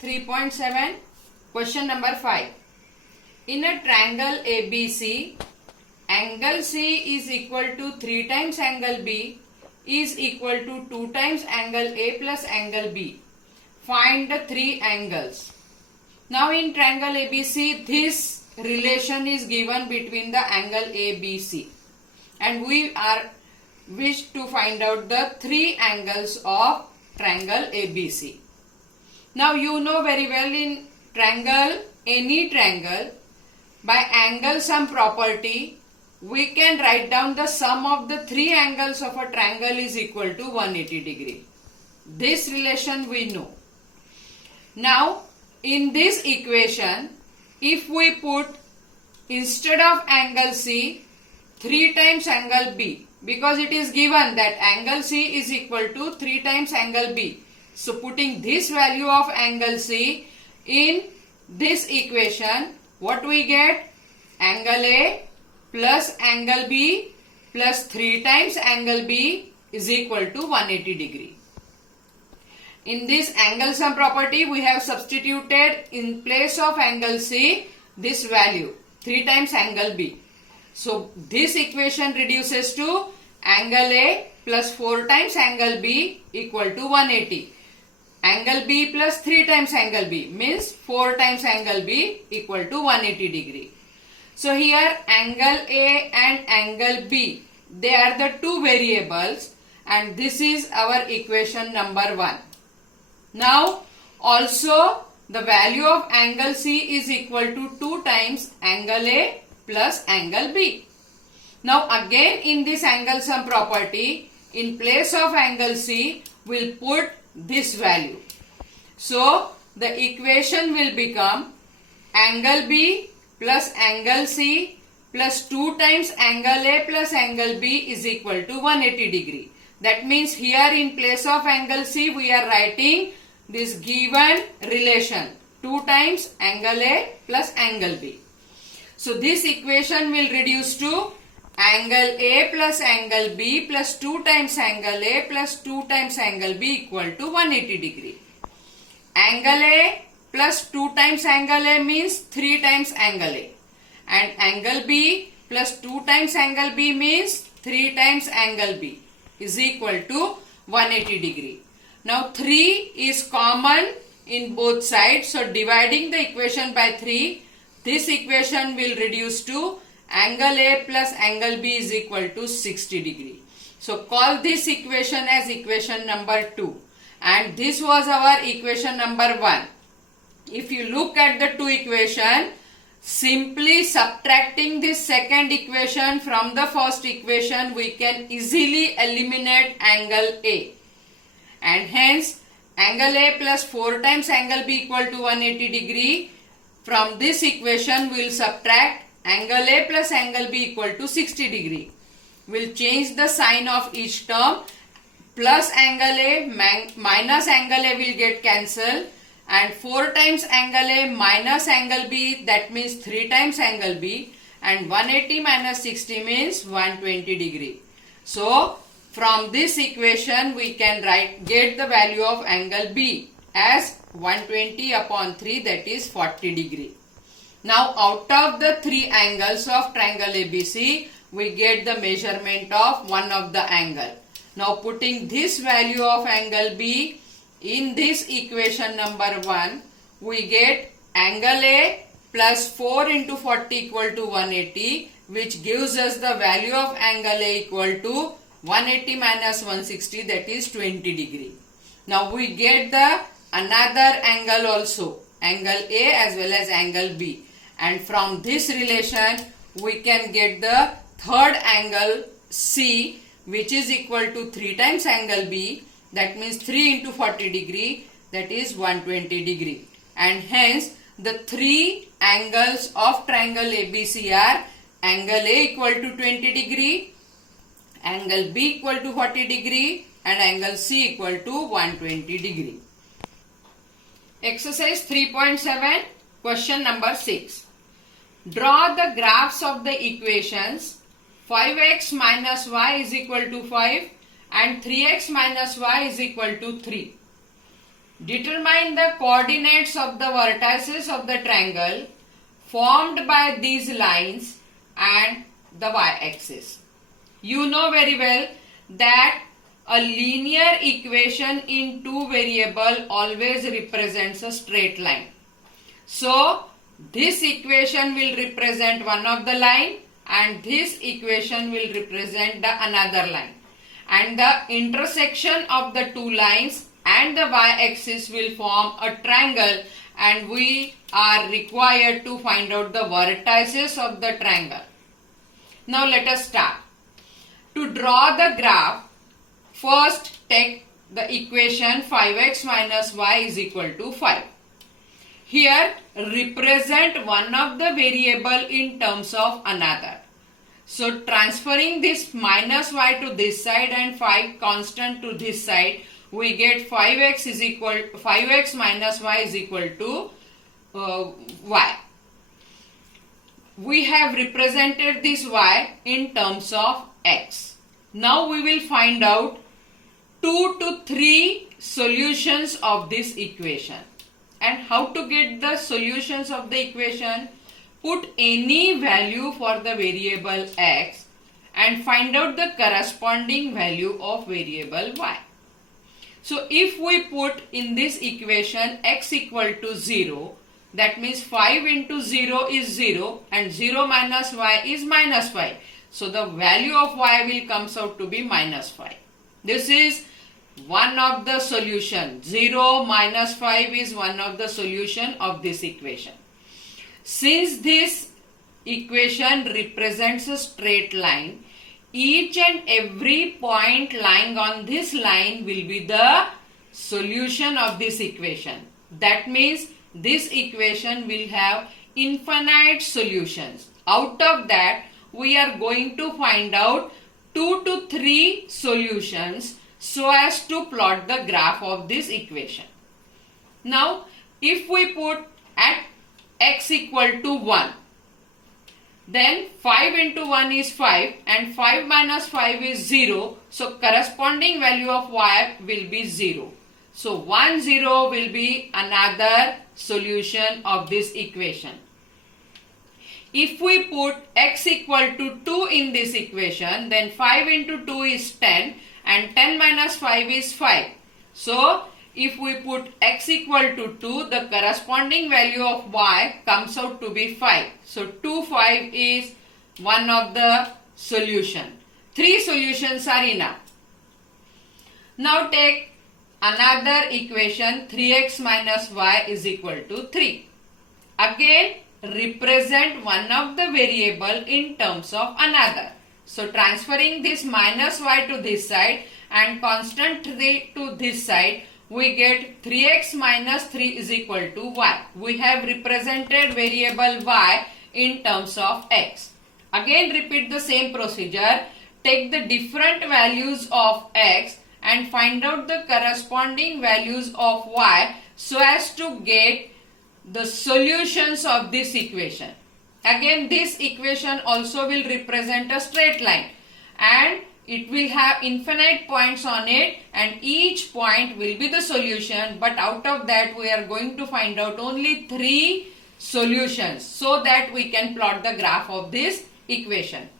3.7 question number 5. In a triangle ABC, angle C is equal to 3 times angle B is equal to 2 times angle A plus angle B. Find the three angles. Now in triangle ABC, this relation is given between the angle ABC, and we are wish to find out the three angles of triangle ABC. Now you know very well in triangle, any triangle, by angle sum property, we can write down the sum of the three angles of a triangle is equal to 180 degree. This relation we know. Now in this equation, if we put instead of angle C 3 times angle B, because it is given that angle C is equal to 3 times angle B. So putting this value of angle C in this equation, what we get? Angle A plus angle B plus 3 times angle B is equal to 180 degree. In this angle sum property, we have substituted in place of angle C this value 3 times angle B. So this equation reduces to angle A plus 4 times angle B equal to 180. Angle B plus 3 times angle B means 4 times angle B equal to 180 degree. So here angle A and angle B, they are the two variables, and this is our equation number 1. Now also the value of angle C is equal to 2 times angle A plus angle B. Now again in this angle sum property, in place of angle C, we'll put this value. So the equation will become angle B plus angle C plus 2 times angle A plus angle B is equal to 180 degree. That means here in place of angle C, we are writing this given relation 2 times angle A plus angle B. So this equation will reduce to angle A plus angle B plus 2 times angle A plus 2 times angle B equal to 180 degree. Angle A plus 2 times angle A means 3 times angle A, and angle B plus 2 times angle B means 3 times angle B is equal to 180 degree. Now 3 is common in both sides, so dividing the equation by 3, this equation will reduce to angle A plus angle B is equal to 60 degree. So call this equation as equation number 2, and this was our equation number 1. If you look at the two equation, simply subtracting this second equation from the first equation, we can easily eliminate angle A, and hence angle A plus 4 times angle B equal to 180 degree. From this equation we will subtract angle A plus angle B equal to 60 degree. We'll change the sign of each term. Plus angle A minus angle A will get cancelled, and 4 times angle A minus angle B, that means 3 times angle B, and 180 minus 60 means 120 degree. So from this equation we can get the value of angle B as 120 upon 3, that is 40 degree. Now out of the three angles of triangle ABC, we get the measurement of one of the angle. Now putting this value of angle B in this equation number 1, we get angle A plus 4 into 40 equal to 180, which gives us the value of angle A equal to 180 minus 160, that is 20 degree. Now we get the another angle also, angle A as well as angle B, and from this relation we can get the third angle C, which is equal to 3 times angle B, that means 3 into 40 degree, that is 120 degree, and hence the three angles of triangle ABC are angle A equal to 20 degree, angle B equal to 40 degree, and angle C equal to 120 degree. Exercise 3.7, question number 6. Draw the graphs of the equations 5x minus y is equal to 5 and 3x minus y is equal to 3. Determine the coordinates of the vertices of the triangle formed by these lines and the y-axis. You know very well that a linear equation in two variable always represents a straight line. So this equation will represent one of the line and this equation will represent the another line. And the intersection of the two lines and the y-axis will form a triangle, and we are required to find out the vertices of the triangle. Now let us start. To draw the graph, first take the equation 5x minus y is equal to 5. Here represent one of the variable in terms of another. So transferring this minus y to this side and 5 constant to this side, we get 5x minus y is equal to y. We have represented this y in terms of x. Now we will find out 2 to 3 solutions of this equation. And how to get the solutions of the equation? Put any value for the variable x and find out the corresponding value of variable y. So if we put in this equation x equal to 0, that means 5 into 0 is 0 and 0 minus y is minus 5. So the value of y will comes out to be minus 5. This is one of the solution. 0 minus 5 is one of the solution of this equation. Since this equation represents a straight line, each and every point lying on this line will be the solution of this equation. That means this equation will have infinite solutions. Out of that, we are going to find out 2 to 3 solutions so as to plot the graph of this equation. Now, if we put at x equal to 1, then 5 into 1 is 5 and 5 minus 5 is 0. So corresponding value of y will be 0. So 1, 0 will be another solution of this equation. If we put x equal to 2 in this equation, then 5 into 2 is 10 and 10 minus 5 is 5. So if we put x equal to 2, the corresponding value of y comes out to be 5. So 2, 5 is one of the solution. 3 solutions are enough. Now take another equation 3x minus y is equal to 3. Again represent one of the variable in terms of another. So transferring this minus y to this side and constant 3 to this side, we get 3x minus 3 is equal to y. We have represented variable y in terms of x. Again repeat the same procedure. Take the different values of x and find out the corresponding values of y so as to get the solutions of this equation. Again this equation also will represent a straight line and it will have infinite points on it and each point will be the solution, but out of that we are going to find out only 3 solutions so that we can plot the graph of this equation.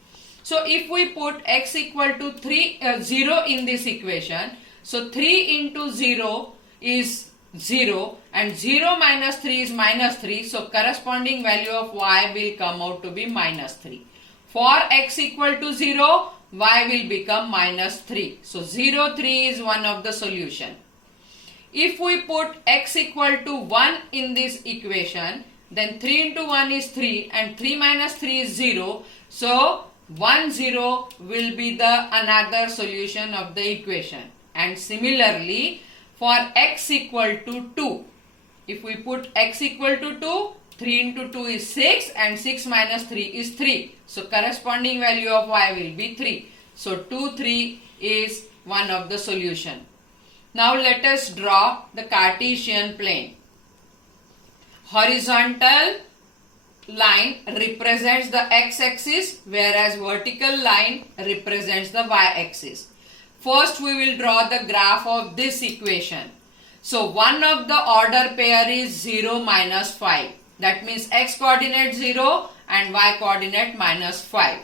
So if we put x equal to 0 in this equation, so 3 into 0 is 0 and 0 minus 3 is minus 3, so corresponding value of y will come out to be minus 3. For x equal to 0, y will become minus 3. So 0, 3 is one of the solution. If we put x equal to 1 in this equation, then 3 into 1 is 3 and 3 minus 3 is 0. So 1, 0 will be the another solution of the equation. And similarly for x equal to 2, if we put x equal to 2, 3 into 2 is 6 and 6 minus 3 is 3. So corresponding value of y will be 3. So 2, 3 is one of the solution. Now let us draw the Cartesian plane. Horizontal line represents the x-axis whereas vertical line represents the y-axis. First we will draw the graph of this equation. So one of the order pair is 0 minus 5. That means x coordinate 0 and y coordinate minus 5.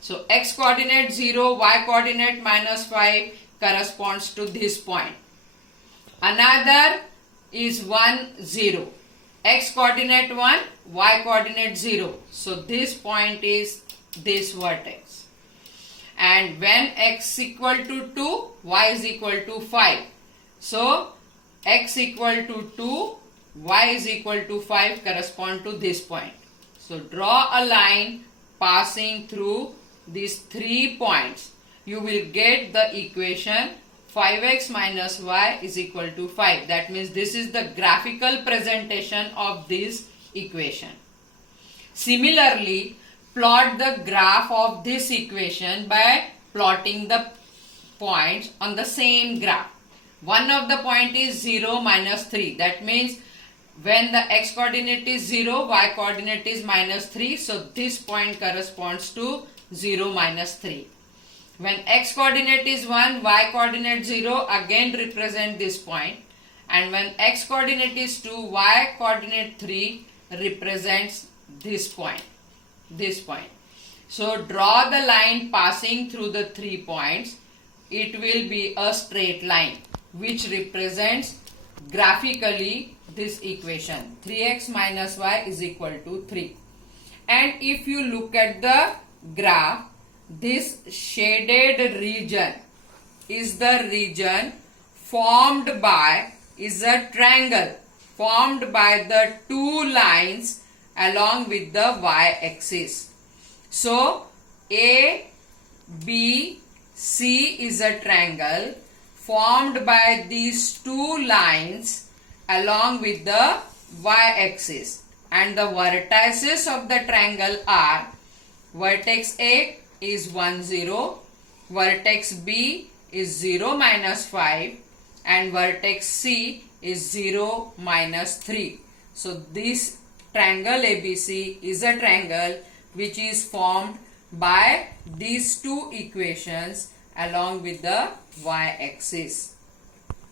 So x coordinate 0, y coordinate minus 5 corresponds to this point. Another is 1, 0. X coordinate 1, y coordinate 0. So this point is this vertex. And when x equal to 2, y is equal to 5. So x equal to 2, y is equal to 5 correspond to this point. So draw a line passing through these 3 points. You will get the equation 5x minus y is equal to 5. That means this is the graphical presentation of this equation. Similarly, plot the graph of this equation by plotting the points on the same graph. One of the point is 0 minus 3. That means when the x coordinate is 0, y coordinate is minus 3. So this point corresponds to 0 minus 3. When x coordinate is 1, y coordinate 0, again represent this point. And when x coordinate is 2, y coordinate 3 represents this point. So draw the line passing through the 3 points. It will be a straight line which represents graphically this equation 3x minus y is equal to 3. And if you look at the graph, this shaded region is the region formed by a triangle formed by the 2 lines along with the y-axis. So A, B, C is a triangle formed by these 2 lines along with the y-axis, and the vertices of the triangle are vertex A is 1, 0, vertex B is 0 minus 5 and vertex C is 0 minus 3. So this triangle ABC is a triangle which is formed by these 2 equations along with the y-axis.